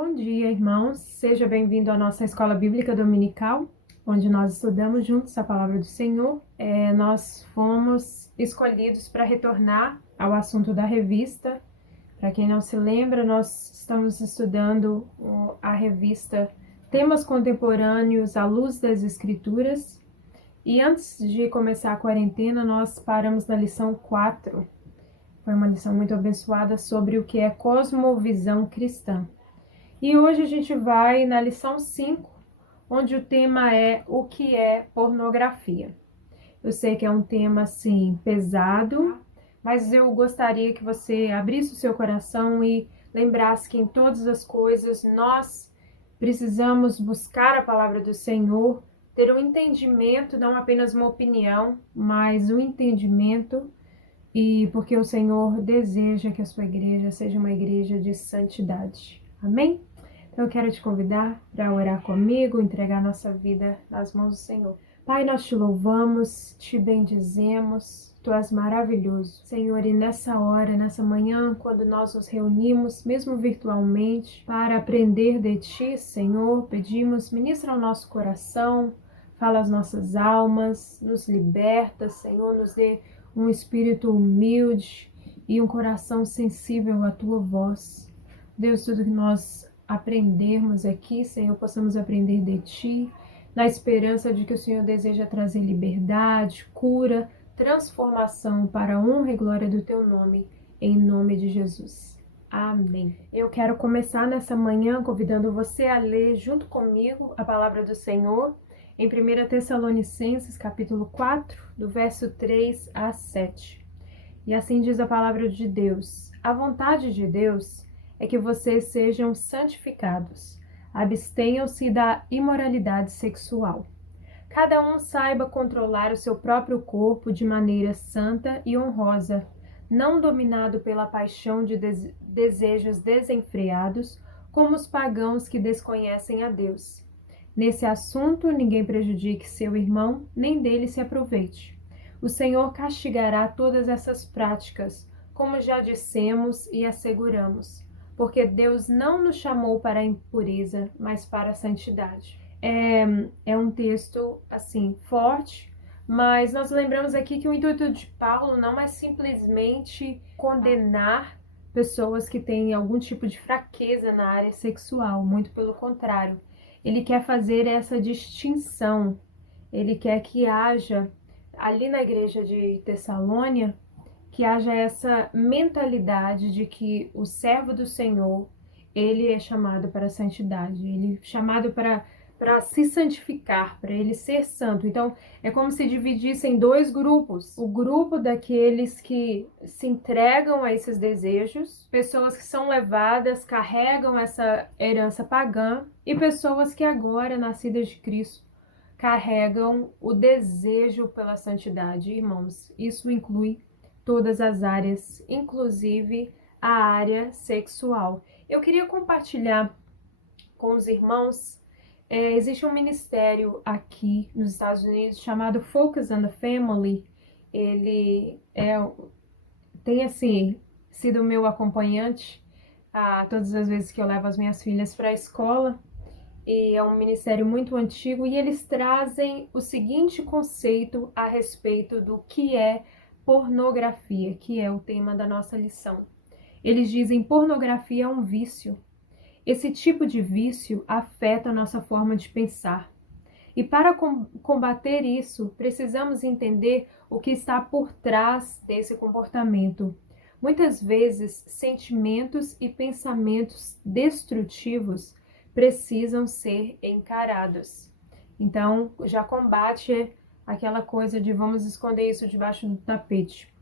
Bom dia, irmãos. Seja bem-vindo à nossa escola bíblica dominical, onde nós estudamos juntos a palavra do Senhor. Nós fomos escolhidos para retornar ao assunto da revista. Para quem não se lembra, nós estamos estudando a revista Temas Contemporâneos à Luz das Escrituras. E antes de começar a quarentena, nós paramos na lição 4. Foi uma lição muito abençoada sobre o que é cosmovisão cristã. E hoje a gente vai na lição 5, onde o tema é o que é pornografia. Eu sei que é um tema, assim, pesado, mas eu gostaria que você abrisse o seu coração e lembrasse que em todas as coisas nós precisamos buscar a palavra do Senhor, ter um entendimento, não apenas uma opinião, mas um entendimento, e porque o Senhor deseja que a sua igreja seja uma igreja de santidade. Amém? Então eu quero te convidar para orar comigo, entregar nossa vida nas mãos do Senhor. Pai, nós te louvamos, te bendizemos, tu és maravilhoso. Senhor, e nessa hora, nessa manhã, quando nós nos reunimos, mesmo virtualmente, para aprender de ti, Senhor, pedimos, ministra ao nosso coração, fala às nossas almas, nos liberta, Senhor, nos dê um espírito humilde e um coração sensível à tua voz. Deus, tudo que nós aprendermos aqui, Senhor, possamos aprender de Ti, na esperança de que o Senhor deseja trazer liberdade, cura, transformação para a honra e glória do Teu nome, em nome de Jesus. Amém. Eu quero começar nessa manhã convidando você a ler junto comigo a palavra do Senhor em 1 Tessalonicenses, capítulo 4, do verso 3 a 7. E assim diz a palavra de Deus: a vontade de Deus é que vocês sejam santificados, abstenham-se da imoralidade sexual. Cada um saiba controlar o seu próprio corpo de maneira santa e honrosa, não dominado pela paixão de desejos desenfreados, como os pagãos que desconhecem a Deus. Nesse assunto, ninguém prejudique seu irmão, nem dele se aproveite. O Senhor castigará todas essas práticas, como já dissemos e asseguramos, porque Deus não nos chamou para a impureza, mas para a santidade. É um texto, assim, forte, mas nós lembramos aqui que o intuito de Paulo não é simplesmente condenar pessoas que têm algum tipo de fraqueza na área sexual, muito pelo contrário. Ele quer fazer essa distinção, ele quer que haja, ali na igreja de Tessalônia, que haja essa mentalidade de que o servo do Senhor, ele é chamado para a santidade, ele é chamado para se santificar, para ele ser santo. Então, é como se dividisse em dois grupos. O grupo daqueles que se entregam a esses desejos, pessoas que são levadas, carregam essa herança pagã, e pessoas que agora, nascidas de Cristo, carregam o desejo pela santidade. Irmãos, isso inclui todas as áreas, inclusive a área sexual. Eu queria compartilhar com os irmãos, existe um ministério aqui nos Estados Unidos chamado Focus on the Family. Ele tem assim sido meu acompanhante todas as vezes que eu levo as minhas filhas para a escola. E é um ministério muito antigo e eles trazem o seguinte conceito a respeito do que é pornografia, que é o tema da nossa lição. Eles dizem que pornografia é um vício. Esse tipo de vício afeta a nossa forma de pensar. E para combater isso, precisamos entender o que está por trás desse comportamento. Muitas vezes, sentimentos e pensamentos destrutivos precisam ser encarados. Então, já combate aquela coisa de vamos esconder isso debaixo do tapete.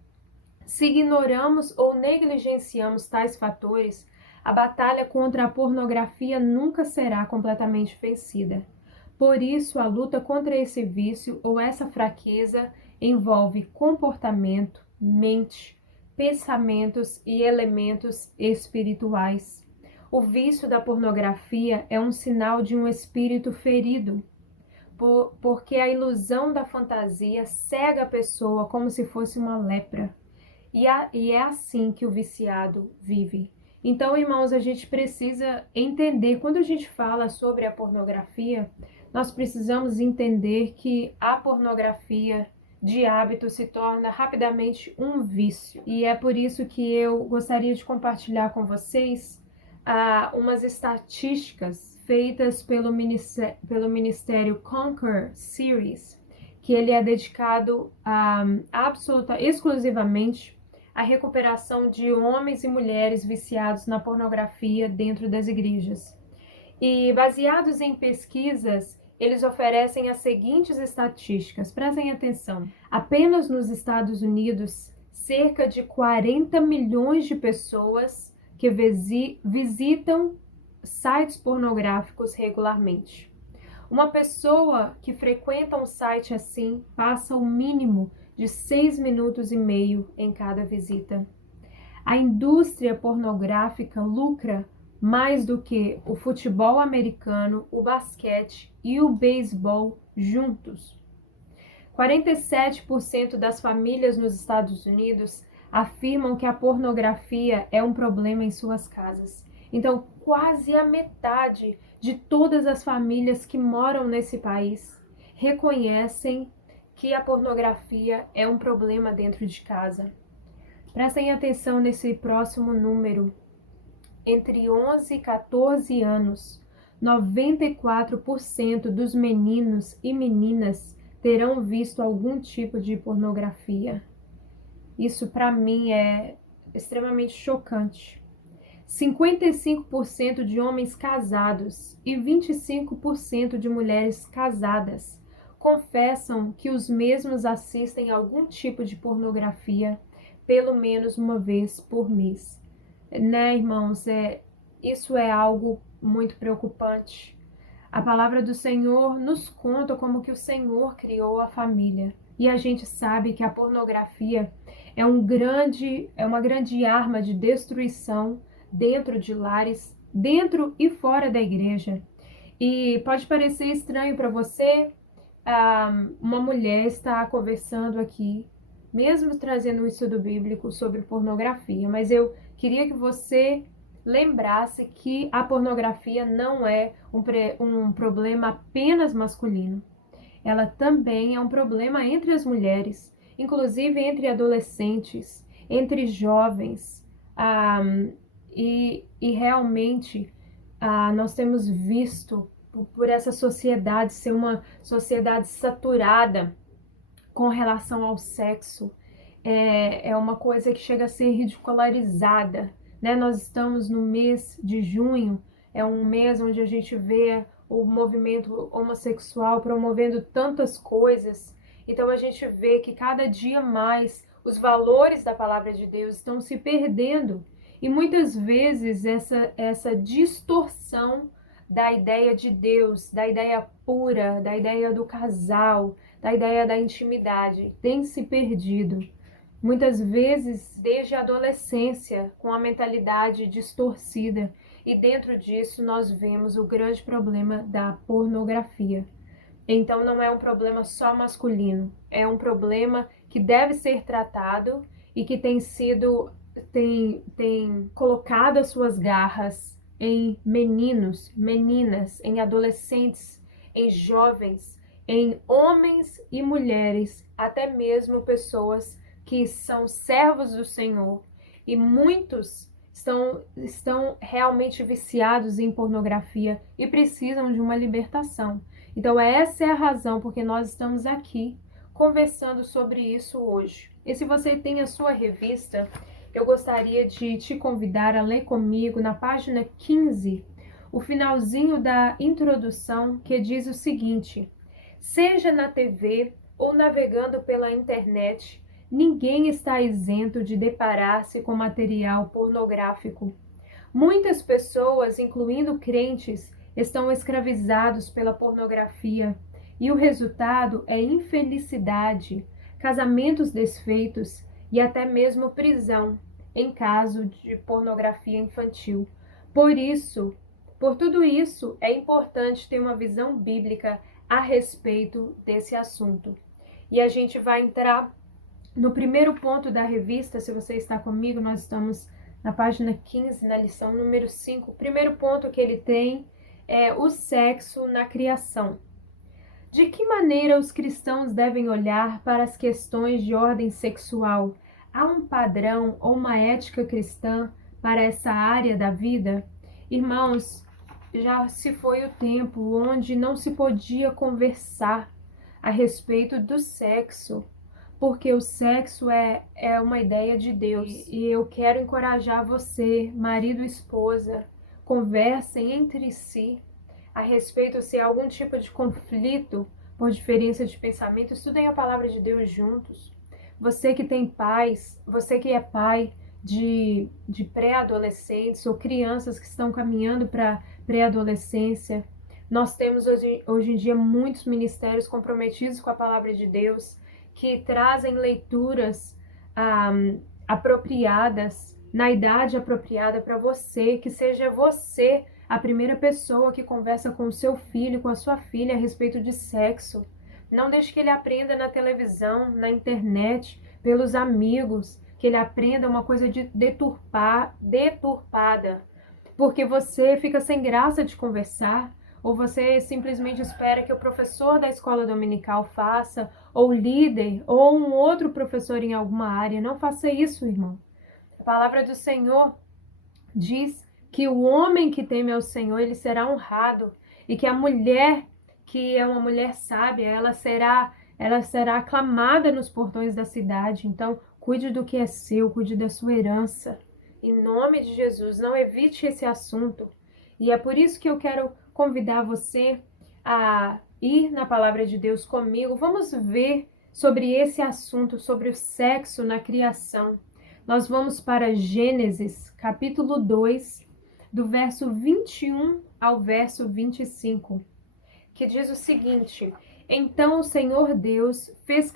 Se ignoramos ou negligenciamos tais fatores, a batalha contra a pornografia nunca será completamente vencida. Por isso, a luta contra esse vício ou essa fraqueza envolve comportamento, mente, pensamentos e elementos espirituais. O vício da pornografia é um sinal de um espírito ferido, porque a ilusão da fantasia cega a pessoa como se fosse uma lepra. E é assim que o viciado vive. Então, irmãos, a gente precisa entender, quando a gente fala sobre a pornografia, nós precisamos entender que a pornografia de hábito se torna rapidamente um vício. E é por isso que eu gostaria de compartilhar com vocês umas estatísticas feitas pelo Ministério Conquer Series, que ele é dedicado exclusivamente à recuperação de homens e mulheres viciados na pornografia dentro das igrejas. E baseados em pesquisas, eles oferecem as seguintes estatísticas. Prestem atenção. Apenas nos Estados Unidos, cerca de 40 milhões de pessoas que visitam sites pornográficos regularmente. Uma pessoa que frequenta um site assim passa o mínimo de 6 minutos e meio em cada visita. A indústria pornográfica lucra mais do que o futebol americano, o basquete e o beisebol juntos. 47% das famílias nos Estados Unidos afirmam que a pornografia é um problema em suas casas. Então, quase a metade de todas as famílias que moram nesse país reconhecem que a pornografia é um problema dentro de casa. Prestem atenção nesse próximo número. Entre 11 e 14 anos, 94% dos meninos e meninas terão visto algum tipo de pornografia. Isso para mim é extremamente chocante. 55% de homens casados e 25% de mulheres casadas confessam que os mesmos assistem a algum tipo de pornografia pelo menos uma vez por mês. Né, irmãos? Isso é algo muito preocupante. A palavra do Senhor nos conta como que o Senhor criou a família. E a gente sabe que a pornografia é uma grande arma de destruição dentro de lares, dentro e fora da igreja. E pode parecer estranho para você, uma mulher estar conversando aqui, mesmo trazendo um estudo bíblico sobre pornografia, mas eu queria que você lembrasse que a pornografia não é um problema apenas masculino. Ela também é um problema entre as mulheres, inclusive entre adolescentes, entre jovens. E realmente nós temos visto, por essa sociedade ser uma sociedade saturada com relação ao sexo, é uma coisa que chega a ser ridicularizada, né? Nós estamos no mês de junho, é um mês onde a gente vê o movimento homossexual promovendo tantas coisas. Então a gente vê que cada dia mais os valores da palavra de Deus estão se perdendo. E muitas vezes essa distorção da ideia de Deus, da ideia pura, da ideia do casal, da ideia da intimidade, tem se perdido. Muitas vezes desde a adolescência, com a mentalidade distorcida. E dentro disso nós vemos o grande problema da pornografia. Então não é um problema só masculino, é um problema que deve ser tratado e que tem colocado as suas garras em meninos, meninas, em adolescentes, em jovens, em homens e mulheres, até mesmo pessoas que são servos do Senhor, e muitos estão realmente viciados em pornografia e precisam de uma libertação. Então essa é a razão porque nós estamos aqui conversando sobre isso hoje. E se você tem a sua revista, eu gostaria de te convidar a ler comigo na página 15, o finalzinho da introdução, que diz o seguinte: seja na TV ou navegando pela internet, ninguém está isento de deparar-se com material pornográfico. Muitas pessoas, incluindo crentes, estão escravizados pela pornografia e o resultado é infelicidade, casamentos desfeitos e até mesmo prisão em caso de pornografia infantil. Por tudo isso, é importante ter uma visão bíblica a respeito desse assunto. E a gente vai entrar no primeiro ponto da revista. Se você está comigo, nós estamos na página 15, na lição número 5, o primeiro ponto que ele tem é o sexo na criação. De que maneira os cristãos devem olhar para as questões de ordem sexual? Há um padrão ou uma ética cristã para essa área da vida? Irmãos, já se foi o tempo onde não se podia conversar a respeito do sexo, porque o sexo é uma ideia de Deus. E eu quero encorajar você, marido e esposa, conversem entre si a respeito se há algum tipo de conflito por diferença de pensamento. Estudem a palavra de Deus juntos. Você que tem pais, você que é pai de pré-adolescentes ou crianças que estão caminhando para pré-adolescência, nós temos hoje em dia muitos ministérios comprometidos com a palavra de Deus, que trazem leituras apropriadas, na idade apropriada para você, que seja você a primeira pessoa que conversa com o seu filho, com a sua filha a respeito de sexo. Não deixe que ele aprenda na televisão, na internet, pelos amigos, que ele aprenda uma coisa deturpada, porque você fica sem graça de conversar, ou você simplesmente espera que o professor da escola dominical faça, ou o líder, ou um outro professor em alguma área. Não faça isso, irmão. A palavra do Senhor diz que o homem que teme ao Senhor, ele será honrado, e que a mulher, que é uma mulher sábia, ela será aclamada nos portões da cidade. Então, cuide do que é seu, cuide da sua herança. Em nome de Jesus, não evite esse assunto. E é por isso que eu quero convidar você a ir na palavra de Deus comigo. Vamos ver sobre esse assunto, sobre o sexo na criação. Nós vamos para Gênesis, capítulo 2, do verso 21 ao verso 25, que diz o seguinte: Então o Senhor Deus fez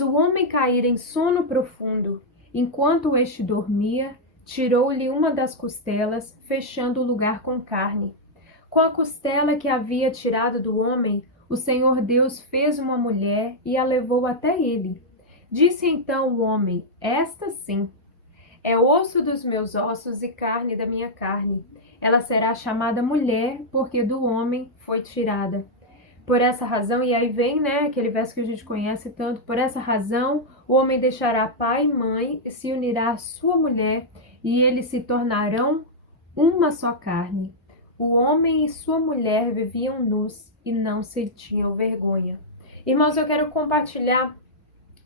o homem cair em sono profundo. Enquanto este dormia, tirou-lhe uma das costelas, fechando o lugar com carne. Com a costela que havia tirado do homem, o Senhor Deus fez uma mulher e a levou até ele. Disse então o homem: Esta sim é osso dos meus ossos e carne da minha carne. Ela será chamada mulher, porque do homem foi tirada. Por essa razão, e aí vem, aquele verso que a gente conhece tanto, por essa razão, o homem deixará pai e mãe e se unirá à sua mulher, e eles se tornarão uma só carne. O homem e sua mulher viviam nus e não se tinham vergonha. Irmãos, eu quero compartilhar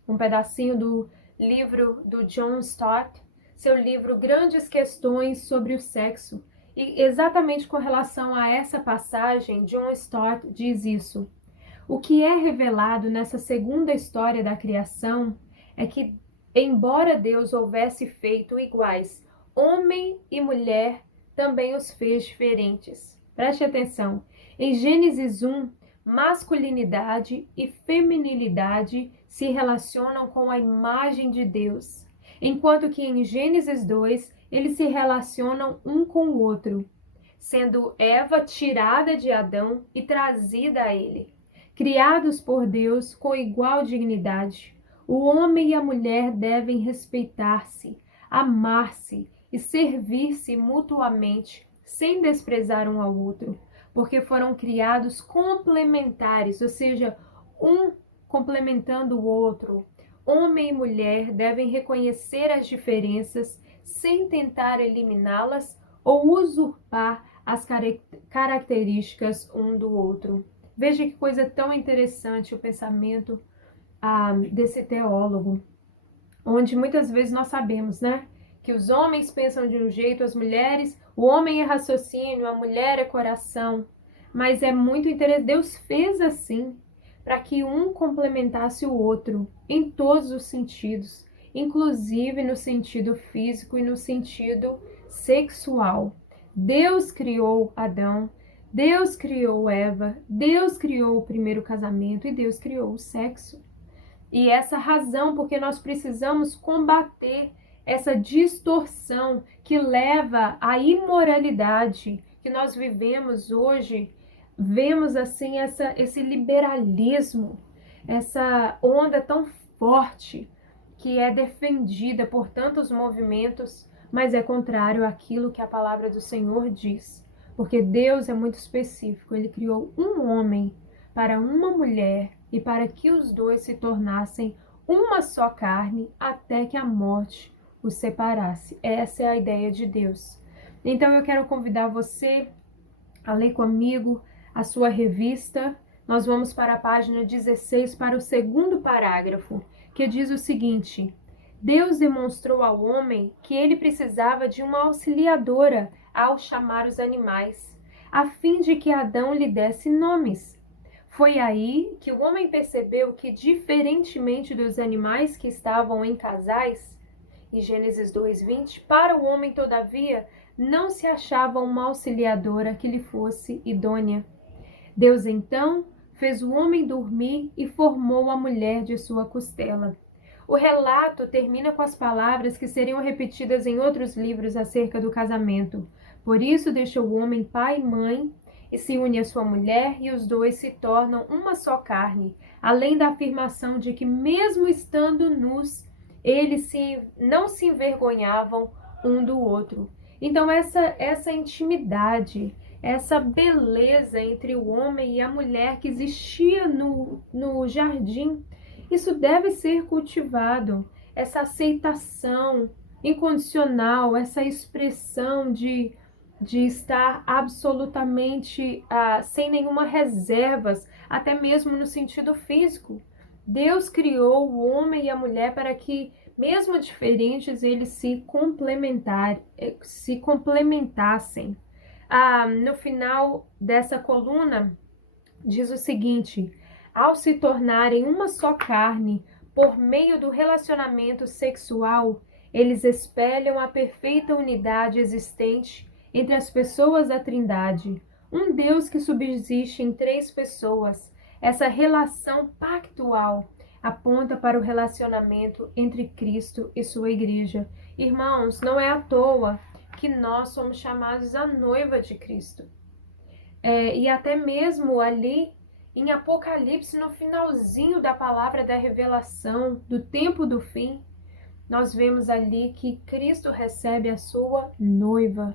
um pedacinho do livro do John Stott, seu livro Grandes Questões sobre o Sexo. E exatamente com relação a essa passagem, John Stott diz isso. O que é revelado nessa segunda história da criação é que, embora Deus houvesse feito iguais, homem e mulher também os fez diferentes. Preste atenção. Em Gênesis 1, masculinidade e feminilidade se relacionam com a imagem de Deus, enquanto que em Gênesis 2, eles se relacionam um com o outro, sendo Eva tirada de Adão e trazida a ele. Criados por Deus com igual dignidade, o homem e a mulher devem respeitar-se, amar-se e servir-se mutuamente, sem desprezar um ao outro, porque foram criados complementares, ou seja, um complementando o outro. Homem e mulher devem reconhecer as diferenças sem tentar eliminá-las ou usurpar as características um do outro. Veja que coisa tão interessante o pensamento desse teólogo, onde muitas vezes nós sabemos, que os homens pensam de um jeito, as mulheres, o homem é raciocínio, a mulher é coração, mas é muito interessante, Deus fez assim, para que um complementasse o outro, em todos os sentidos, inclusive no sentido físico e no sentido sexual. Deus criou Adão, Deus criou Eva, Deus criou o primeiro casamento e Deus criou o sexo. E essa razão porque nós precisamos combater essa distorção que leva à imoralidade que nós vivemos hoje. Vemos assim esse liberalismo, essa onda tão forte que é defendida por tantos movimentos, mas é contrário àquilo que a palavra do Senhor diz. Porque Deus é muito específico. Ele criou um homem para uma mulher e para que os dois se tornassem uma só carne até que a morte os separasse. Essa é a ideia de Deus. Então eu quero convidar você a ler comigo a sua revista. Nós vamos para a página 16, para o segundo parágrafo, que diz o seguinte: Deus demonstrou ao homem que ele precisava de uma auxiliadora ao chamar os animais, a fim de que Adão lhe desse nomes. Foi aí que o homem percebeu que, diferentemente dos animais que estavam em casais, em Gênesis 2:20, para o homem, todavia, não se achava uma auxiliadora que lhe fosse idônea. Deus, então, fez o homem dormir e formou a mulher de sua costela. O relato termina com as palavras que seriam repetidas em outros livros acerca do casamento. Por isso deixou o homem pai e mãe e se une à sua mulher, e os dois se tornam uma só carne, além da afirmação de que, mesmo estando nus, eles não se envergonhavam um do outro. Então essa intimidade, essa beleza entre o homem e a mulher que existia no jardim, isso deve ser cultivado. Essa aceitação incondicional, essa expressão de estar absolutamente sem nenhuma reservas, até mesmo no sentido físico. Deus criou o homem e a mulher para que, mesmo diferentes, eles se complementassem. No final dessa coluna, diz o seguinte: ao se tornarem uma só carne por meio do relacionamento sexual, eles espelham a perfeita unidade existente entre as pessoas da Trindade, um Deus que subsiste em três pessoas. Essa relação pactual aponta para o relacionamento entre Cristo e sua igreja. Irmãos, não é à toa que nós somos chamados a noiva de Cristo. E até mesmo ali em Apocalipse, no finalzinho da palavra da revelação, do tempo do fim, nós vemos ali que Cristo recebe a sua noiva,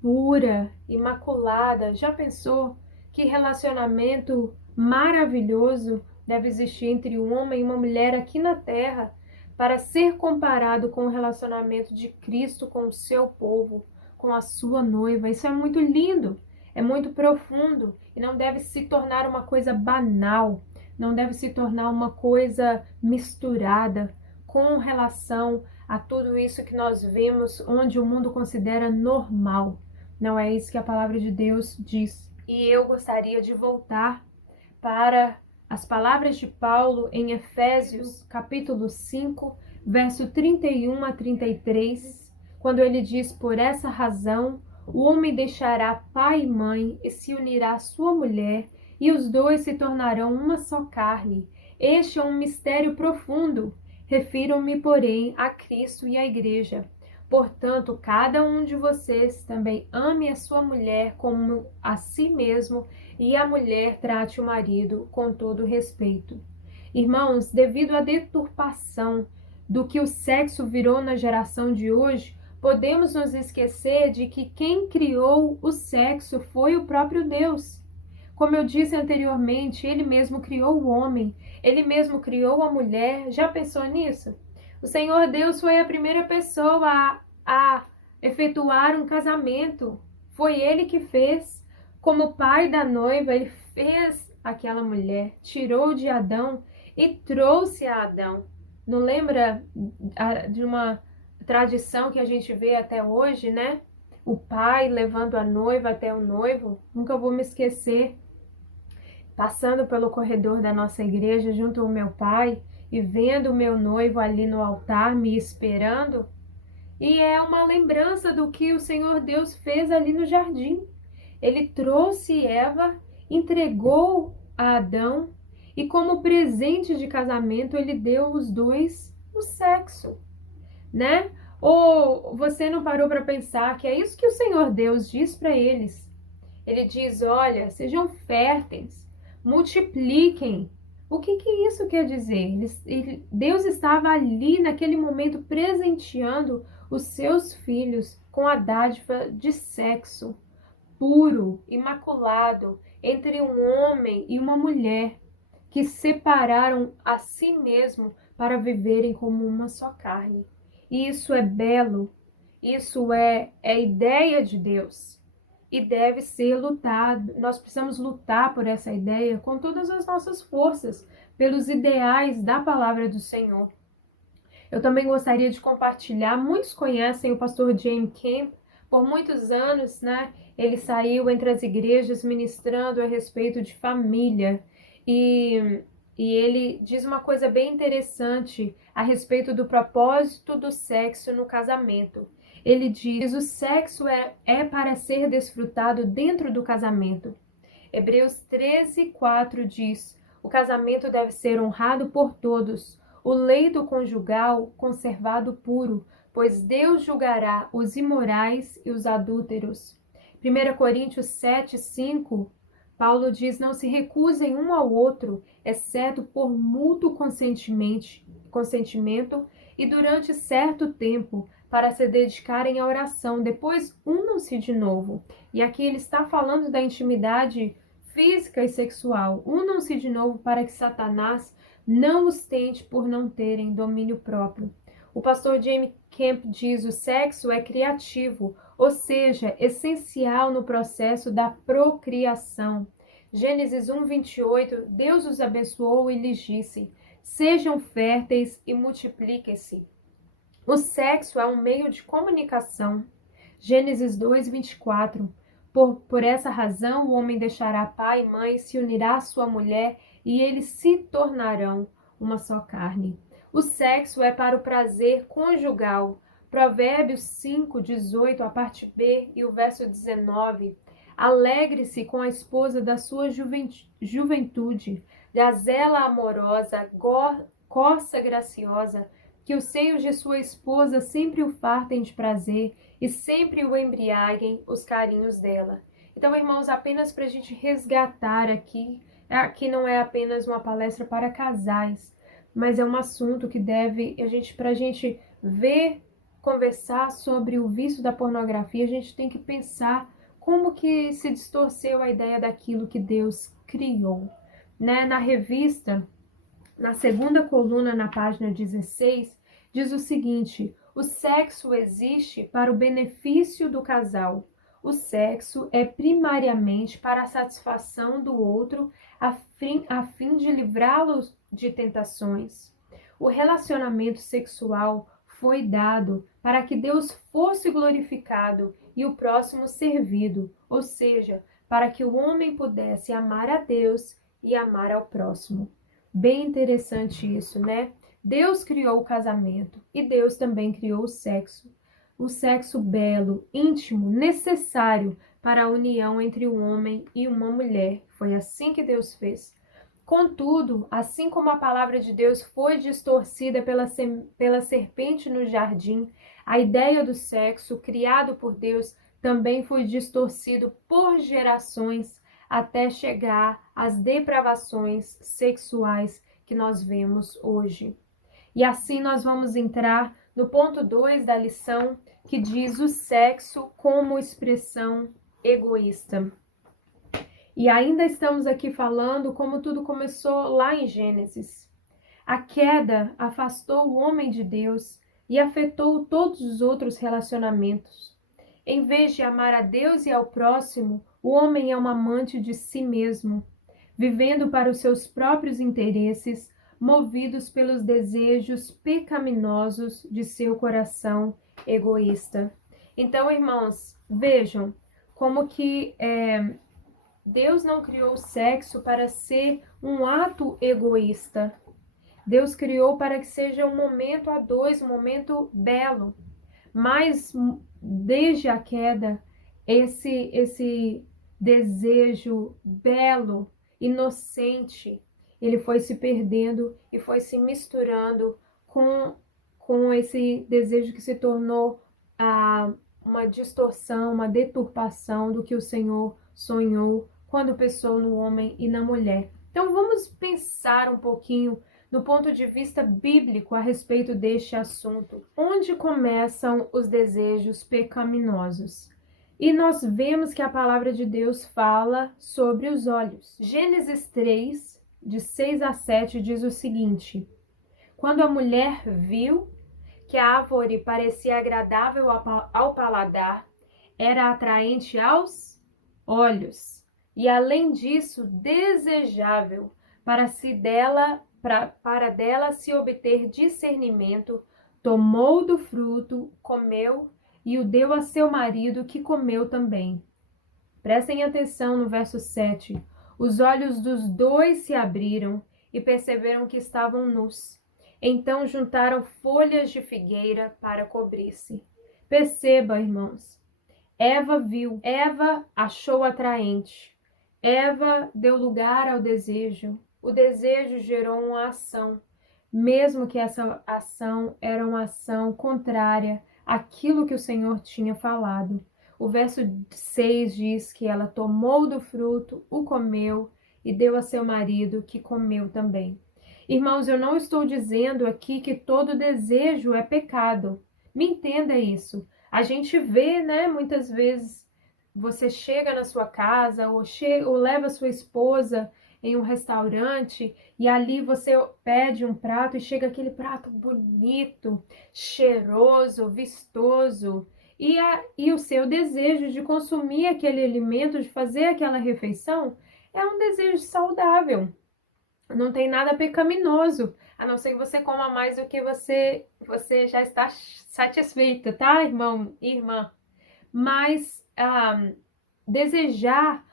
pura, imaculada. Já pensou que relacionamento maravilhoso deve existir entre um homem e uma mulher aqui na terra, para ser comparado com o relacionamento de Cristo com o seu povo, com a sua noiva? Isso é muito lindo, é muito profundo e não deve se tornar uma coisa banal, não deve se tornar uma coisa misturada com relação a tudo isso que nós vemos, onde o mundo considera normal. Não é isso que a palavra de Deus diz. E eu gostaria de voltar para as palavras de Paulo em Efésios, capítulo 5, verso 31 a 33, quando ele diz: por essa razão, o homem deixará pai e mãe e se unirá à sua mulher, e os dois se tornarão uma só carne. Este é um mistério profundo. Refiro-me, porém, a Cristo e à igreja. Portanto, cada um de vocês também ame a sua mulher como a si mesmo, e a mulher trate o marido com todo respeito. Irmãos, devido à deturpação do que o sexo virou na geração de hoje, podemos nos esquecer de que quem criou o sexo foi o próprio Deus. Como eu disse anteriormente, Ele mesmo criou o homem, Ele mesmo criou a mulher. Já pensou nisso? O Senhor Deus foi a primeira pessoa a efetuar um casamento. Foi Ele que fez. Como pai da noiva, Ele fez aquela mulher, tirou de Adão e trouxe a Adão. Não lembra de uma tradição que a gente vê até hoje, né? O pai levando a noiva até o noivo. Nunca vou me esquecer, passando pelo corredor da nossa igreja junto ao meu pai e vendo o meu noivo ali no altar me esperando. E é uma lembrança do que o Senhor Deus fez ali no jardim. Ele trouxe Eva, entregou a Adão e, como presente de casamento, ele deu os dois o sexo, né? Ou você não parou para pensar que é isso que o Senhor Deus diz para eles? Ele diz: olha, sejam férteis, multipliquem, O que que isso quer dizer? Deus estava ali naquele momento presenteando os seus filhos com a dádiva de sexo puro, imaculado, entre um homem e uma mulher que separaram a si mesmo para viverem como uma só carne. E isso é belo, isso é ideia de Deus e deve ser lutado. Nós precisamos lutar por essa ideia com todas as nossas forças, pelos ideais da palavra do Senhor. Eu também gostaria de compartilhar, muitos conhecem o pastor James Camp, por muitos anos, né? Ele saiu entre as igrejas ministrando a respeito de família e, e ele diz uma coisa bem interessante a respeito do propósito do sexo no casamento. Ele diz: o sexo é para ser desfrutado dentro do casamento. Hebreus 13:4 diz: o casamento deve ser honrado por todos, o leito conjugal conservado puro, pois Deus julgará os imorais e os adúlteros. 1 Coríntios 7:5, Paulo diz: não se recusem um ao outro, exceto por mútuo consentimento e durante certo tempo, para se dedicarem à oração. Depois unam-se de novo. E aqui ele está falando da intimidade física e sexual. Unam-se de novo para que Satanás não os tente por não terem domínio próprio. O pastor James Camp diz: o sexo é criativo, ou seja, essencial no processo da procriação. Gênesis 1:28, Deus os abençoou e lhes disse: sejam férteis e multipliquem-se. O sexo é um meio de comunicação. Gênesis 2:24, por essa razão o homem deixará pai e mãe, se unirá à sua mulher e eles se tornarão uma só carne. O sexo é para o prazer conjugal. Provérbios 5:18, a parte B e o verso 19. Alegre-se com a esposa da sua juventude, gazela amorosa, corça graciosa, que os seios de sua esposa sempre o fartem de prazer e sempre o embriaguem os carinhos dela. Então, irmãos, apenas para a gente resgatar aqui não é apenas uma palestra para casais, mas é um assunto que deve, para a gente ver, conversar sobre o vício da pornografia, a gente tem que pensar como que se distorceu a ideia daquilo que Deus criou. Né? Na revista, na segunda coluna, na página 16, diz o seguinte: o sexo existe para o benefício do casal. O sexo é primariamente para a satisfação do outro, a fim de livrá-los de tentações. O relacionamento sexual foi dado para que Deus fosse glorificado e o próximo servido, ou seja, para que o homem pudesse amar a Deus e amar ao próximo. Bem interessante isso, né? Deus criou o casamento e Deus também criou o sexo belo, íntimo, necessário para a união entre um homem e uma mulher. Foi assim que Deus fez. Contudo, assim como a palavra de Deus foi distorcida pela serpente no jardim, a ideia do sexo criado por Deus também foi distorcido por gerações até chegar às depravações sexuais que nós vemos hoje. E assim nós vamos entrar no ponto 2 da lição, que diz o sexo como expressão egoísta. E ainda estamos aqui falando como tudo começou lá em Gênesis. A queda afastou o homem de Deus e afetou todos os outros relacionamentos. Em vez de amar a Deus e ao próximo, o homem é um amante de si mesmo, vivendo para os seus próprios interesses, movidos pelos desejos pecaminosos de seu coração egoísta. Então, irmãos, vejam como que Deus não criou o sexo para ser um ato egoísta. Deus criou para que seja um momento a dois, um momento belo. Mas desde a queda, esse desejo belo, inocente, ele foi se perdendo e foi se misturando com esse desejo que se tornou uma distorção, uma deturpação do que o Senhor sonhou quando pensou no homem e na mulher. Então vamos pensar um pouquinho no ponto de vista bíblico a respeito deste assunto. Onde começam os desejos pecaminosos? E nós vemos que a palavra de Deus fala sobre os olhos. Gênesis 3, de 6 a 7, diz o seguinte: Quando a mulher viu que a árvore parecia agradável ao paladar, era atraente aos olhos e, além disso, desejável para dela se obter discernimento, tomou do fruto, comeu e o deu a seu marido, que comeu também. Prestem atenção no verso 7. Os olhos dos dois se abriram e perceberam que estavam nus. Então juntaram folhas de figueira para cobrir-se. Perceba, irmãos, Eva viu, Eva achou atraente, Eva deu lugar ao desejo, o desejo gerou uma ação, mesmo que essa ação era uma ação contrária àquilo que o Senhor tinha falado. O verso 6 diz que ela tomou do fruto, o comeu e deu a seu marido, que comeu também. Irmãos, eu não estou dizendo aqui que todo desejo é pecado. Me entenda isso. A gente vê, né, muitas vezes você chega na sua casa ou leva sua esposa em um restaurante e ali você pede um prato e chega aquele prato bonito, cheiroso, vistoso. E o seu desejo de consumir aquele alimento, de fazer aquela refeição, é um desejo saudável. Não tem nada pecaminoso, a não ser que você coma mais do que você já está satisfeito, tá, irmão, irmã? Mas desejar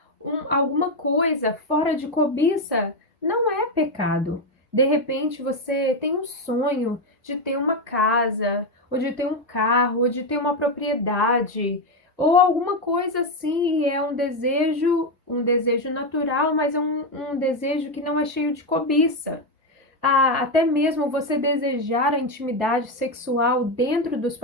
alguma coisa fora de cobiça não é pecado. De repente você tem um sonho de ter uma casa, ou de ter um carro, ou de ter uma propriedade, ou alguma coisa assim, e é um desejo natural, mas é um desejo que não é cheio de cobiça. Até mesmo você desejar a intimidade sexual dentro dos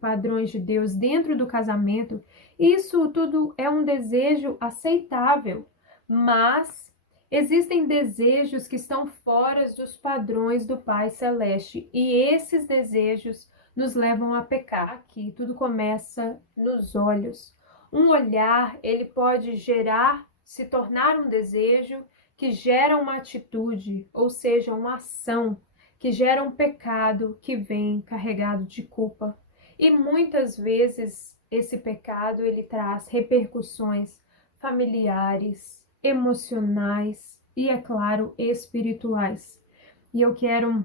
padrões de Deus, dentro do casamento, isso tudo é um desejo aceitável, mas existem desejos que estão fora dos padrões do Pai Celeste e esses desejos nos levam a pecar. Aqui tudo começa nos olhos. Um olhar, ele pode se tornar um desejo que gera uma atitude, ou seja, uma ação, que gera um pecado que vem carregado de culpa. E muitas vezes esse pecado ele traz repercussões familiares, emocionais e, é claro, espirituais. E eu quero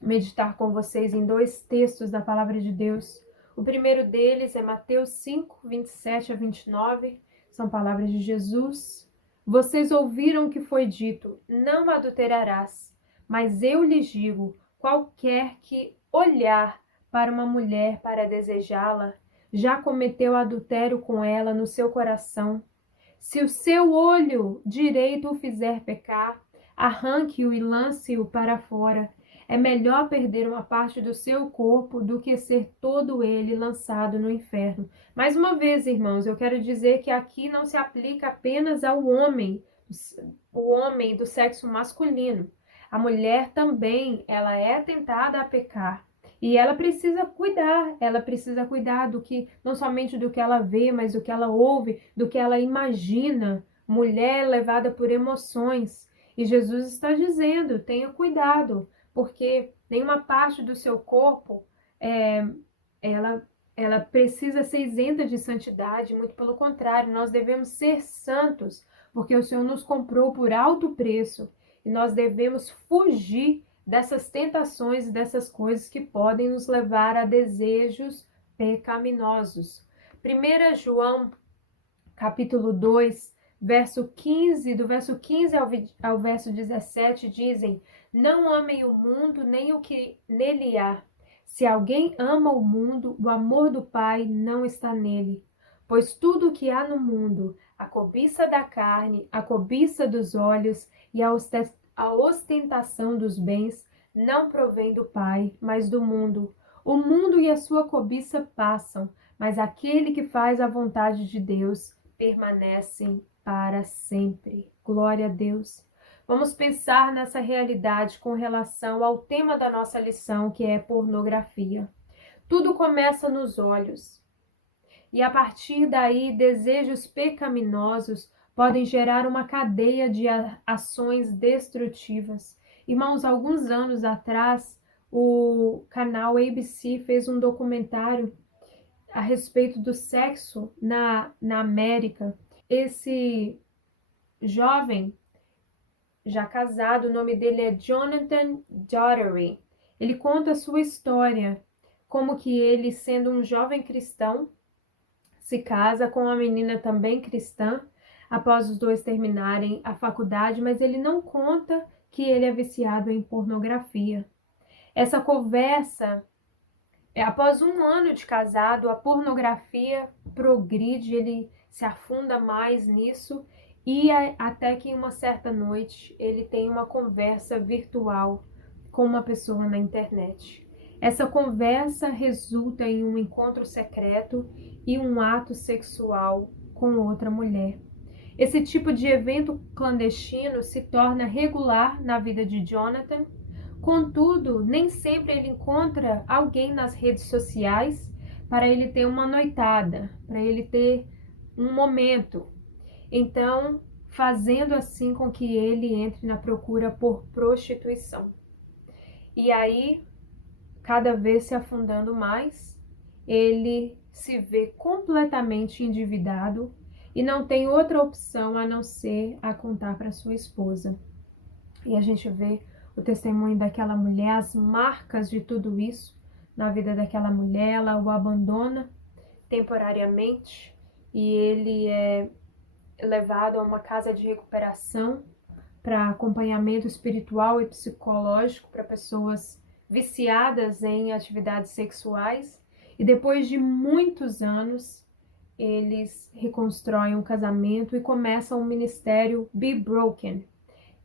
meditar com vocês em dois textos da Palavra de Deus. O primeiro deles é Mateus 5, 27 a 29, são palavras de Jesus. Vocês ouviram que foi dito, não adulterarás, mas eu lhes digo, qualquer que olhar para uma mulher para desejá-la, já cometeu adultério com ela no seu coração. Se o seu olho direito o fizer pecar, arranque-o e lance-o para fora. É melhor perder uma parte do seu corpo do que ser todo ele lançado no inferno. Mais uma vez, irmãos, eu quero dizer que aqui não se aplica apenas ao homem, o homem do sexo masculino. A mulher também, ela é tentada a pecar. E ela precisa cuidar do que, não somente do que ela vê, mas do que ela ouve, do que ela imagina. Mulher levada por emoções. E Jesus está dizendo, tenha cuidado, porque nenhuma parte do seu corpo ela precisa ser isenta de santidade, muito pelo contrário, nós devemos ser santos, porque o Senhor nos comprou por alto preço, e nós devemos fugir dessas tentações e dessas coisas que podem nos levar a desejos pecaminosos. 1 João, capítulo 2, verso 15, do verso 15 ao verso 17, dizem: Não amem o mundo nem o que nele há. Se alguém ama o mundo, o amor do Pai não está nele. Pois tudo o que há no mundo, a cobiça da carne, a cobiça dos olhos e a ostentação dos bens, não provém do Pai, mas do mundo. O mundo e a sua cobiça passam, mas aquele que faz a vontade de Deus permanecem para sempre. Glória a Deus. Vamos pensar nessa realidade com relação ao tema da nossa lição, que é pornografia. Tudo começa nos olhos. E a partir daí, desejos pecaminosos podem gerar uma cadeia de ações destrutivas. Irmãos, alguns anos atrás, o canal ABC fez um documentário a respeito do sexo na América. Esse jovem, já casado, o nome dele é Jonathan Daugherty. Ele conta a sua história, como que ele, sendo um jovem cristão, se casa com uma menina também cristã, após os dois terminarem a faculdade, mas ele não conta que ele é viciado em pornografia. Essa conversa, após um ano de casado, a pornografia progride, ele se afunda mais nisso e até que em uma certa noite ele tem uma conversa virtual com uma pessoa na internet. Essa conversa resulta em um encontro secreto e um ato sexual com outra mulher. Esse tipo de evento clandestino se torna regular na vida de Jonathan. Contudo, nem sempre ele encontra alguém nas redes sociais para ele ter uma noitada, para ele ter um momento. Então, fazendo assim com que ele entre na procura por prostituição. E aí, cada vez se afundando mais, ele se vê completamente endividado e não tem outra opção a não ser a contar para sua esposa. E a gente vê o testemunho daquela mulher, as marcas de tudo isso na vida daquela mulher. Ela o abandona temporariamente e ele é levado a uma casa de recuperação para acompanhamento espiritual e psicológico para pessoas viciadas em atividades sexuais. E depois de muitos anos, eles reconstroem um casamento e começam um ministério Be Broken,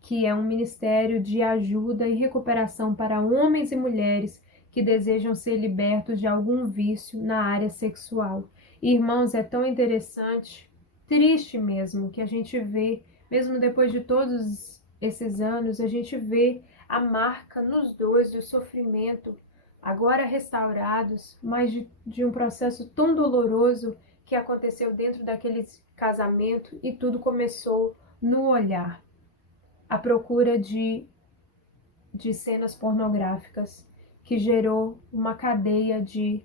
que é um ministério de ajuda e recuperação para homens e mulheres que desejam ser libertos de algum vício na área sexual. E, irmãos, é tão interessante, triste mesmo, que a gente vê, mesmo depois de todos esses anos, a gente vê a marca nos dois do sofrimento, agora restaurados, mas de um processo tão doloroso que aconteceu dentro daquele casamento, e tudo começou no olhar. A procura de cenas pornográficas, que gerou uma cadeia de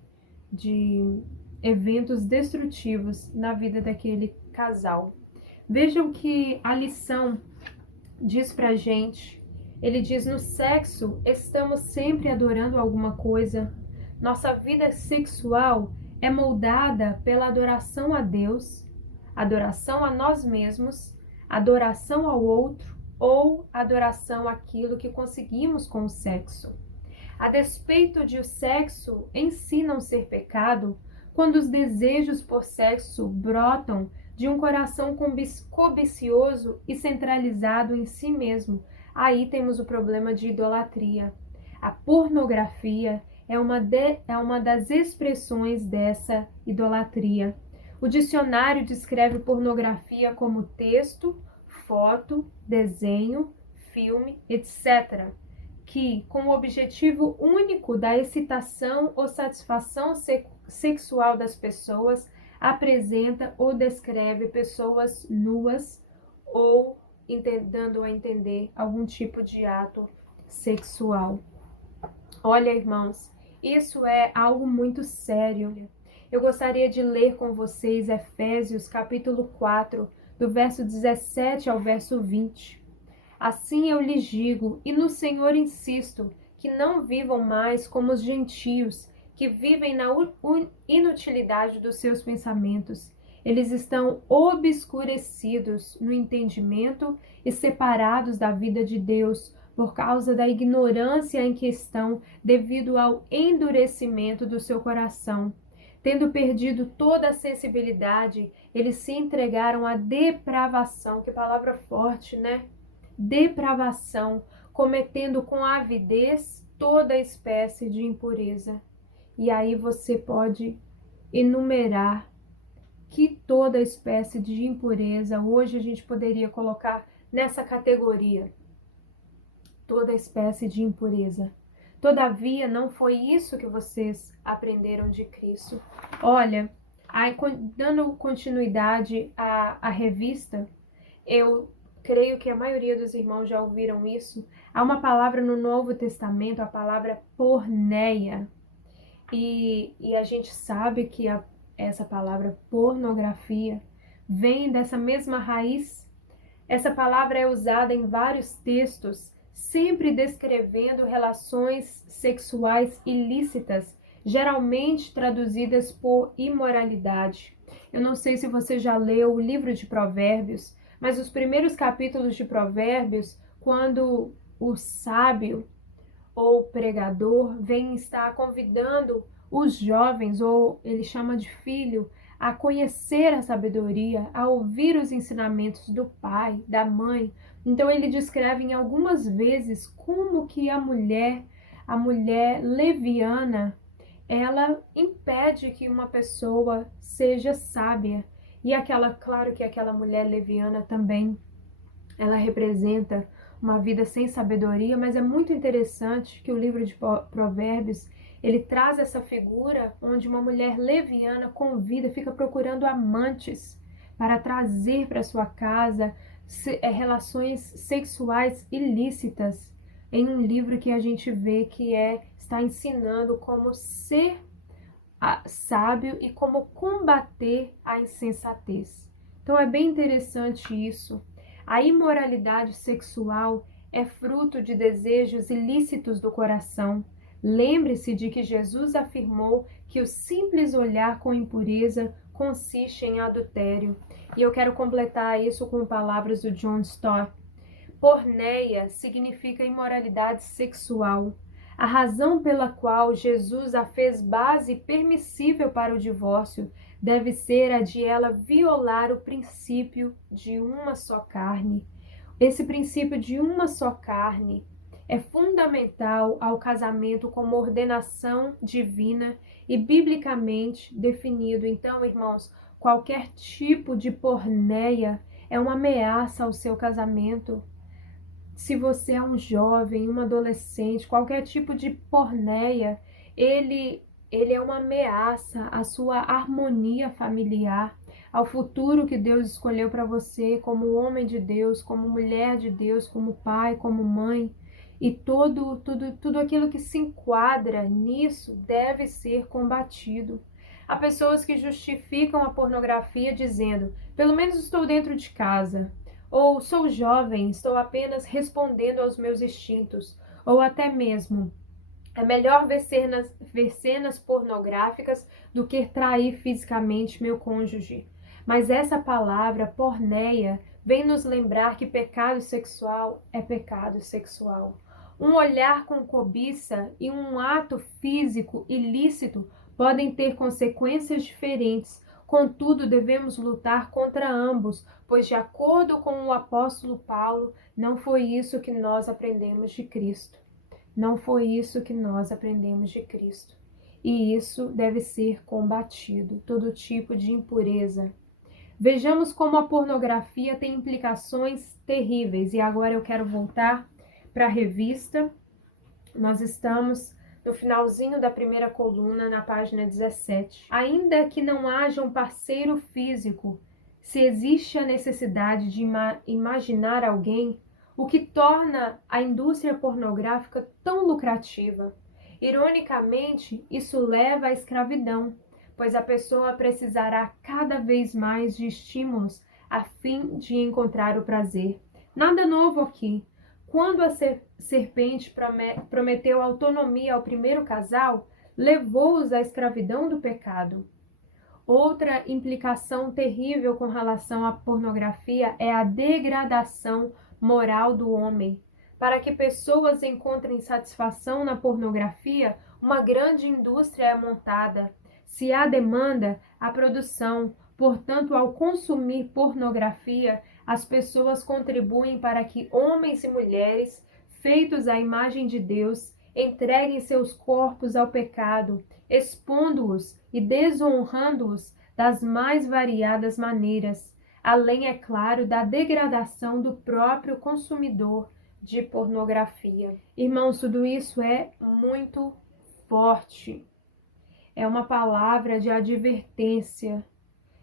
eventos destrutivos na vida daquele casal. Vejam que a lição diz pra gente, ele diz: no sexo estamos sempre adorando alguma coisa. Nossa vida sexual é moldada pela adoração a Deus, adoração a nós mesmos, adoração ao outro ou adoração àquilo que conseguimos com o sexo. A despeito de o sexo em si não ser pecado, quando os desejos por sexo brotam de um coração cobicioso e centralizado em si mesmo, aí temos o problema de idolatria. A pornografia é uma das expressões dessa idolatria. O dicionário descreve pornografia como texto, foto, desenho, filme, etc., que, com o objetivo único da excitação ou satisfação sexual das pessoas, apresenta ou descreve pessoas nuas ou dando a entender algum tipo de ato sexual. Olha, irmãos, isso é algo muito sério. Eu gostaria de ler com vocês Efésios capítulo 4, do verso 17 ao verso 20. Assim eu lhes digo, e no Senhor insisto, que não vivam mais como os gentios, que vivem na inutilidade dos seus pensamentos. Eles estão obscurecidos no entendimento e separados da vida de Deus por causa da ignorância em que estão devido ao endurecimento do seu coração. Tendo perdido toda a sensibilidade, eles se entregaram à depravação. Que palavra forte, né? Depravação, cometendo com avidez toda espécie de impureza. E aí você pode enumerar que toda espécie de impureza hoje a gente poderia colocar nessa categoria. toda espécie de impureza. Todavia, não foi isso que vocês aprenderam de Cristo. Olha, aí, dando continuidade à revista, eu creio que a maioria dos irmãos já ouviram isso. Há uma palavra no Novo Testamento, a palavra porneia. E a gente sabe que essa palavra pornografia vem dessa mesma raiz. Essa palavra é usada em vários textos, sempre descrevendo relações sexuais ilícitas, geralmente traduzidas por imoralidade. Eu não sei se você já leu o livro de Provérbios, mas os primeiros capítulos de Provérbios, quando o sábio ou pregador vem estar convidando os jovens, ou ele chama de filho, a conhecer a sabedoria, a ouvir os ensinamentos do pai, da mãe. Então ele descreve em algumas vezes como que a mulher leviana, ela impede que uma pessoa seja sábia. E claro que aquela mulher leviana também, ela representa uma vida sem sabedoria, mas é muito interessante que o livro de Provérbios, ele traz essa figura onde uma mulher leviana convida, fica procurando amantes para trazer para sua casa relações sexuais ilícitas, em um livro que a gente vê que está ensinando como ser sábio e como combater a insensatez. Então é bem interessante isso. A imoralidade sexual é fruto de desejos ilícitos do coração. Lembre-se de que Jesus afirmou que o simples olhar com impureza consiste em adultério. E eu quero completar isso com palavras do John Stott. Porneia significa imoralidade sexual. A razão pela qual Jesus a fez base permissível para o divórcio deve ser a de ela violar o princípio de uma só carne. Esse princípio de uma só carne é fundamental ao casamento como ordenação divina e biblicamente definido. Então, irmãos, qualquer tipo de porneia é uma ameaça ao seu casamento. Se você é um jovem, um adolescente, qualquer tipo de porneia, ele é uma ameaça à sua harmonia familiar, ao futuro que Deus escolheu para você como homem de Deus, como mulher de Deus, como pai, como mãe. E tudo aquilo que se enquadra nisso deve ser combatido. Há pessoas que justificam a pornografia dizendo: pelo menos estou dentro de casa. Ou sou jovem, estou apenas respondendo aos meus instintos. Ou até mesmo, é melhor ver cenas pornográficas do que trair fisicamente meu cônjuge. Mas essa palavra, porneia, vem nos lembrar que pecado sexual é pecado sexual. Um olhar com cobiça e um ato físico ilícito podem ter consequências diferentes. Contudo, devemos lutar contra ambos, pois, de acordo com o apóstolo Paulo, não foi isso que nós aprendemos de Cristo. Não foi isso que nós aprendemos de Cristo. E isso deve ser combatido, todo tipo de impureza. Vejamos como a pornografia tem implicações terríveis. E agora eu quero voltar para a revista. Nós estamos no finalzinho da primeira coluna, na página 17. Ainda que não haja um parceiro físico, se existe a necessidade de imaginar alguém, o que torna a indústria pornográfica tão lucrativa. Ironicamente, isso leva à escravidão, pois a pessoa precisará cada vez mais de estímulos a fim de encontrar o prazer. Nada novo aqui. Quando a serpente prometeu autonomia ao primeiro casal, levou-os à escravidão do pecado. Outra implicação terrível com relação à pornografia é a degradação moral do homem. Para que pessoas encontrem satisfação na pornografia, uma grande indústria é montada. Se há demanda, há produção. Portanto, ao consumir pornografia, as pessoas contribuem para que homens e mulheres, feitos à imagem de Deus, entreguem seus corpos ao pecado, expondo-os e desonrando-os das mais variadas maneiras, além, é claro, da degradação do próprio consumidor de pornografia. Irmãos, tudo isso é muito forte. É uma palavra de advertência.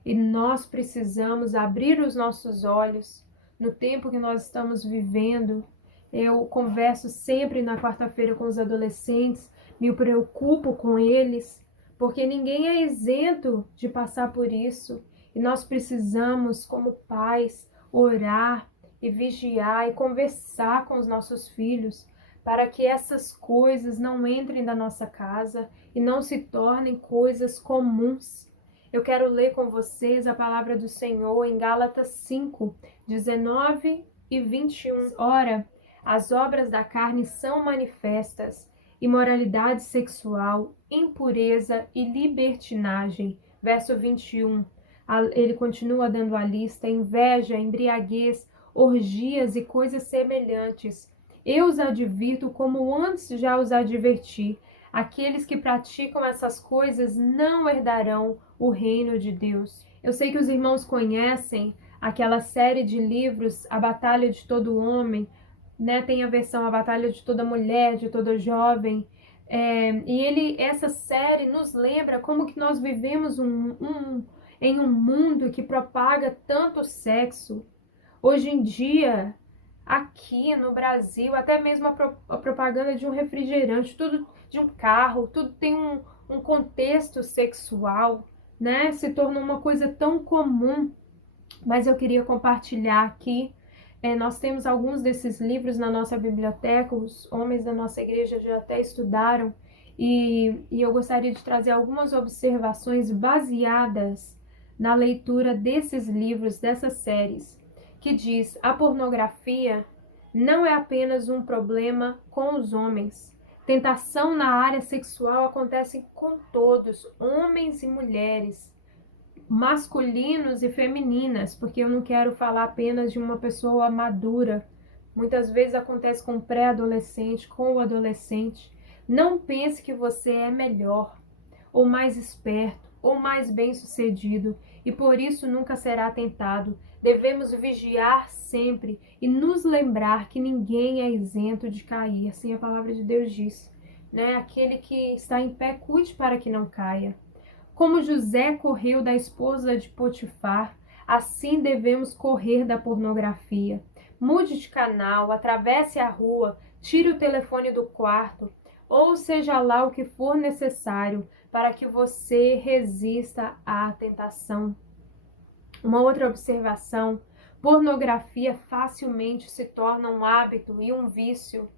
E nós precisamos abrir os nossos olhos no tempo que nós estamos vivendo. Eu converso sempre na quarta-feira com os adolescentes, me preocupo com eles, porque ninguém é isento de passar por isso. E nós precisamos, como pais, orar e vigiar e conversar com os nossos filhos para que essas coisas não entrem na nossa casa e não se tornem coisas comuns. Eu quero ler com vocês a palavra do Senhor em Gálatas 5, 19 e 21. Ora, as obras da carne são manifestas: imoralidade sexual, impureza e libertinagem. Verso 21. Ele continua dando a lista: inveja, embriaguez, orgias e coisas semelhantes. Eu os advirto como antes já os adverti. Aqueles que praticam essas coisas não herdarão o reino de Deus. Eu sei que os irmãos conhecem aquela série de livros, A Batalha de Todo Homem, né? Tem a versão A Batalha de Toda Mulher, de Toda Jovem. Essa série nos lembra como que nós vivemos em um mundo que propaga tanto sexo. Hoje em dia, aqui no Brasil, até mesmo a propaganda de um refrigerante, tudo de um carro, tudo tem um contexto sexual, né? Se tornou uma coisa tão comum. Mas eu queria compartilhar aqui. Nós temos alguns desses livros na nossa biblioteca, os homens da nossa igreja já até estudaram, e eu gostaria de trazer algumas observações baseadas na leitura desses livros, dessas séries, que diz: a pornografia não é apenas um problema com os homens. Tentação na área sexual acontece com todos, homens e mulheres, masculinos e femininas, porque eu não quero falar apenas de uma pessoa madura. Muitas vezes acontece com o pré-adolescente, com o adolescente. Não pense que você é melhor, ou mais esperto, ou mais bem-sucedido, e por isso nunca será tentado. Devemos vigiar sempre e nos lembrar que ninguém é isento de cair. Assim a palavra de Deus diz, né? Aquele que está em pé, cuide para que não caia. Como José correu da esposa de Potifar, assim devemos correr da pornografia. Mude de canal, atravesse a rua, tire o telefone do quarto, ou seja lá o que for necessário para que você resista à tentação. Uma outra observação: pornografia facilmente se torna um hábito e um vício.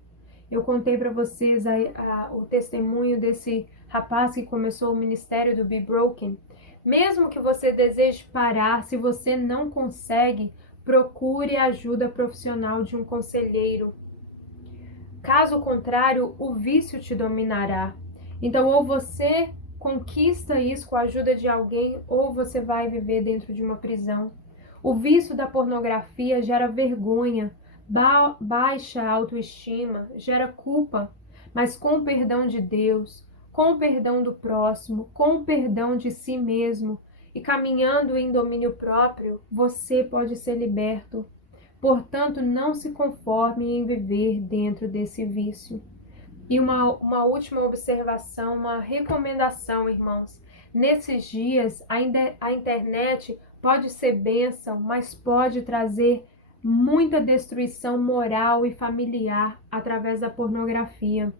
Eu contei para vocês o testemunho desse rapaz que começou o ministério do Be Broken. Mesmo que você deseje parar, se você não consegue, procure a ajuda profissional de um conselheiro. Caso contrário, o vício te dominará. Então, ou você conquista isso com a ajuda de alguém, ou você vai viver dentro de uma prisão. O vício da pornografia gera vergonha, baixa autoestima, gera culpa, mas com o perdão de Deus, com o perdão do próximo, com o perdão de si mesmo e caminhando em domínio próprio, você pode ser liberto. Portanto, não se conforme em viver dentro desse vício. E uma última observação, uma recomendação, irmãos. Nesses dias, a internet pode ser bênção, mas pode trazer muita destruição moral e familiar através da pornografia.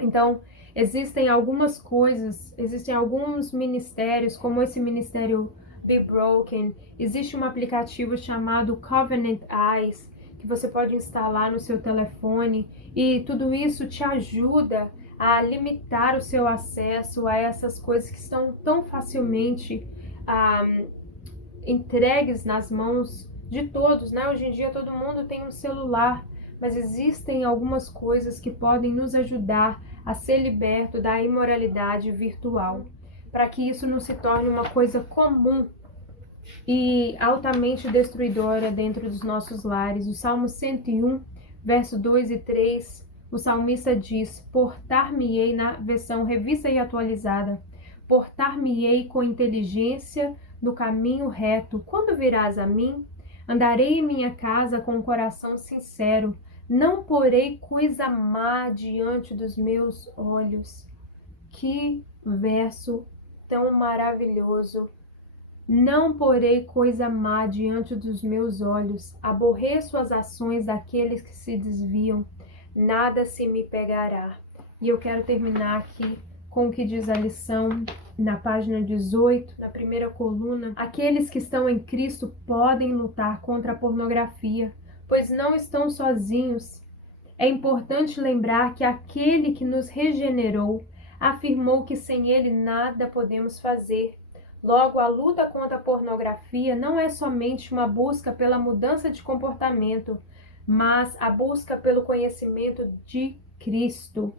Então, existem algumas coisas, existem alguns ministérios, como esse ministério Be Broken. Existe um aplicativo chamado Covenant Eyes, que você pode instalar no seu telefone, e tudo isso te ajuda a limitar o seu acesso a essas coisas que estão tão facilmente entregues nas mãos de todos, né? Hoje em dia todo mundo tem um celular, mas existem algumas coisas que podem nos ajudar a ser liberto da imoralidade virtual, para que isso não se torne uma coisa comum e altamente destruidora dentro dos nossos lares. O Salmo 101, verso 2 e 3, o salmista diz: portar-me-ei, na versão revista e atualizada, portar-me-ei com inteligência no caminho reto. Quando virás a mim, andarei em minha casa com um coração sincero, Não porei coisa má diante dos meus olhos. Que verso tão maravilhoso! Não porei coisa má diante dos meus olhos. Aborreço as ações daqueles que se desviam. Nada se me pegará. E eu quero terminar aqui com o que diz a lição na página 18, na primeira coluna. Aqueles que estão em Cristo podem lutar contra a pornografia, pois não estão sozinhos. É importante lembrar que aquele que nos regenerou afirmou que sem ele nada podemos fazer. Logo, a luta contra a pornografia não é somente uma busca pela mudança de comportamento, mas a busca pelo conhecimento de Cristo.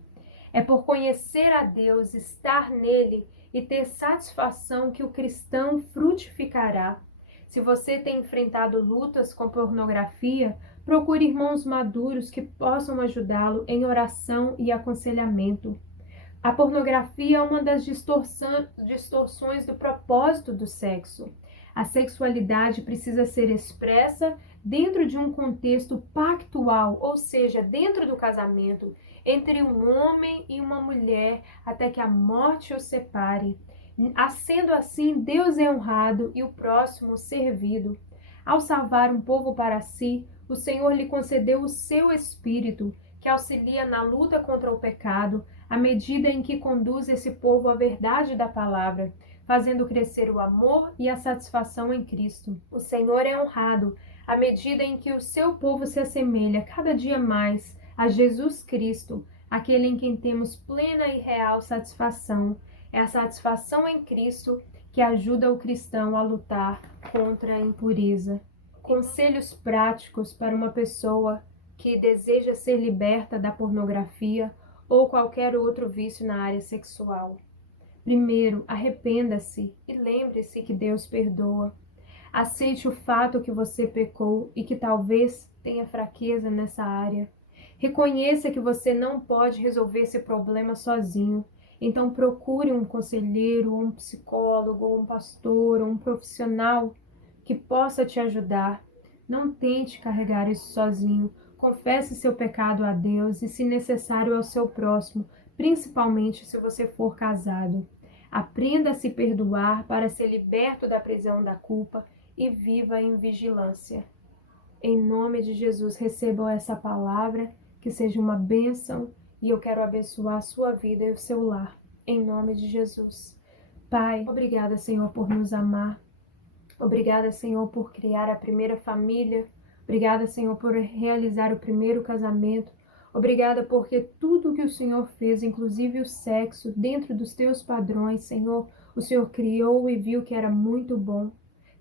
É por conhecer a Deus, estar nele e ter satisfação que o cristão frutificará. Se você tem enfrentado lutas com pornografia, procure irmãos maduros que possam ajudá-lo em oração e aconselhamento. A pornografia é uma das distorções do propósito do sexo. A sexualidade precisa ser expressa dentro de um contexto pactual, ou seja, dentro do casamento, entre um homem e uma mulher, até que a morte os separe. Sendo assim, Deus é honrado e o próximo servido. Ao salvar um povo para si, o Senhor lhe concedeu o seu Espírito, que auxilia na luta contra o pecado, à medida em que conduz esse povo à verdade da palavra, fazendo crescer o amor e a satisfação em Cristo. O Senhor é honrado à medida em que o seu povo se assemelha cada dia mais a Jesus Cristo, aquele em quem temos plena e real satisfação. É a satisfação em Cristo que ajuda o cristão a lutar contra a impureza. Conselhos práticos para uma pessoa que deseja ser liberta da pornografia ou qualquer outro vício na área sexual. Primeiro, arrependa-se e lembre-se que Deus perdoa. Aceite o fato que você pecou e que talvez tenha fraqueza nessa área. Reconheça que você não pode resolver esse problema sozinho. Então procure um conselheiro, um psicólogo, um pastor, um profissional que possa te ajudar. Não tente carregar isso sozinho. Confesse seu pecado a Deus e, se necessário, ao seu próximo, principalmente se você for casado. Aprenda a se perdoar para ser liberto da prisão da culpa e viva em vigilância. Em nome de Jesus, recebam essa palavra, que seja uma bênção, e eu quero abençoar a sua vida e o seu lar. Em nome de Jesus. Pai, obrigada, Senhor, por nos amar. Obrigada, Senhor, por criar a primeira família. Obrigada, Senhor, por realizar o primeiro casamento. Obrigada porque tudo que o Senhor fez, inclusive o sexo, dentro dos teus padrões, Senhor, o Senhor criou e viu que era muito bom.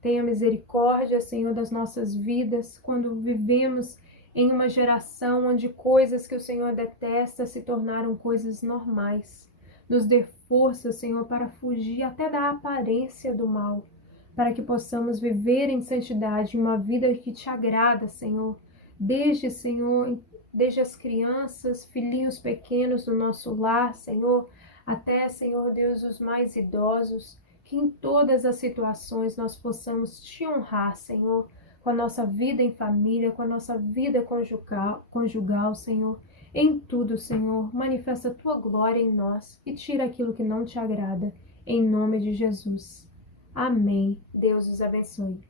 Tenha misericórdia, Senhor, das nossas vidas, quando vivemos em uma geração onde coisas que o Senhor detesta se tornaram coisas normais. Nos dê força, Senhor, para fugir até da aparência do mal, para que possamos viver em santidade uma vida que te agrada, Senhor. Senhor, desde as crianças, filhinhos pequenos do nosso lar, Senhor, até, Senhor Deus, os mais idosos, que em todas as situações nós possamos te honrar, Senhor, com a nossa vida em família, com a nossa vida conjugal, Senhor. Em tudo, Senhor, manifesta a tua glória em nós e tira aquilo que não te agrada, em nome de Jesus. Amém. Deus os abençoe.